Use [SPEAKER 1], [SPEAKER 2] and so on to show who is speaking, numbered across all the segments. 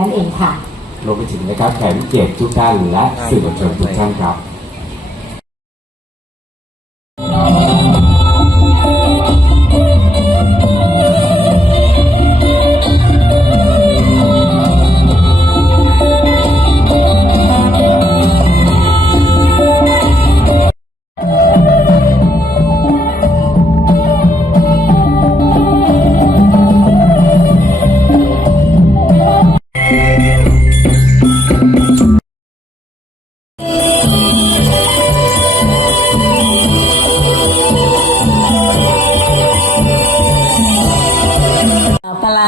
[SPEAKER 1] นั่นเองค่ะ
[SPEAKER 2] รวมไปถึงนะครับแขกผู้เกียรติทุกท่านและสื่อมวลชนทุกท่านครับ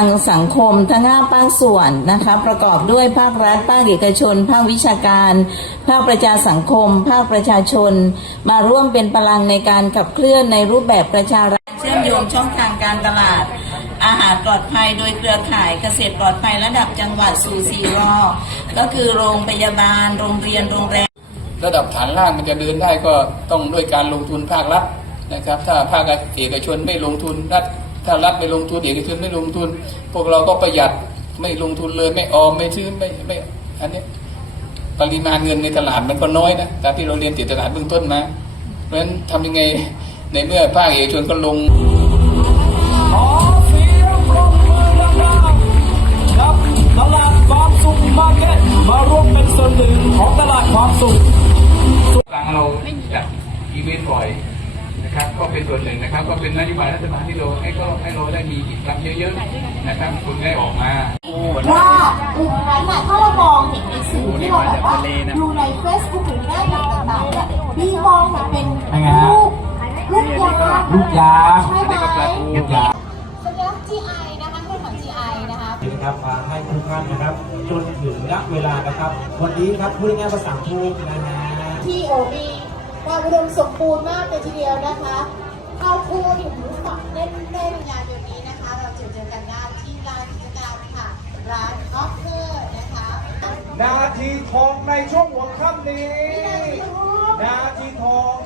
[SPEAKER 1] งสังคมทั้งห้าภาคส่วนนะคะประกอบด้วยภาครัฐ ภาคเอกชน ภาควิชาการ ภาคประชาสังคม ภาคประชาชน มาร่วมเป็นพลังในการขับเคลื่อนในรูปแบบประชารัฐ
[SPEAKER 3] เชื่อมโยงช่องทางการตลาดอาหารปลอดภัยโดยเครือข่ายเกษตรปลอดภัยระดับจังหวัดสู่สี่รอก็คือโรงพยาบาล โรงเรียนโรงแรม
[SPEAKER 4] ระดับฐานล่างมันจะเดินได้ก็ต้องด้วยการลงทุนภาครัฐนะครับ ถ้าภาคเอกชนไม่ลงทุนรัฐ ถ้ารัฐไม่ลงทุนเอกชนไม่ลงทุน พวกเราก็ประหยัดไม่ลงทุนเลยไม่ออมไม่ซื้อไม่ไม่อันเนี้ยปริมาณเงินในตลาดมันก็น้อยนะตามที่เราเรียนติดตลาดเบื้องต้นมาเพราะฉะนั้นทำยังไงในเมื่อภาคเอกชนก็ลง
[SPEAKER 5] ขอเสียงปรบมือดังๆกับตลาดความสุขมาร์เก็ตมาร่วมเป็นส่วนหนึ่งของตลาดความสุข
[SPEAKER 6] หลังเราจัดอีเวนต์บ่อยนะครับ ก็เป็นส่วนหนึ่งนะครับ ก็เป็นนโยบายรัฐบาลที่เราให้ก็ให้เราได้มีกิจกรรมเยอะๆนะครับคุณได้ออกมา
[SPEAKER 7] ว่าอีกครั้งน่ะถ้าเรามองเห็นในสื่อที่เราแบบว่าดูใน Facebook หรือหน้าหนังต่างๆเนี่ยมีมองเห็นเป็นยังไงฮะลูกลูกยาง
[SPEAKER 2] ลูกยาง
[SPEAKER 7] ใช่ไหมลูกยา
[SPEAKER 8] งสัญลักษณ์ GI นะคะเป็นของ GI นะคะ
[SPEAKER 2] นะครับมาให้ทุกท่านนะครับ จนถึงณเวลานะครับ วันนี้ครับพูดง่ายๆภาษาทูกนะฮะ
[SPEAKER 9] ที่โอมี ความอุดมสมบูรณ์มากเลยทีเดียวนะคะเข้าคู่อยู่หูฝักแน่นๆงานเดียวนี้นะคะ เราจะเจอกันได้ที่ร้านกิจกรรมค่ะ ร้านออฟเฟอร์นะคะ
[SPEAKER 5] นาทีทองในช่วงหัวค่ำนี้ นาทีทอง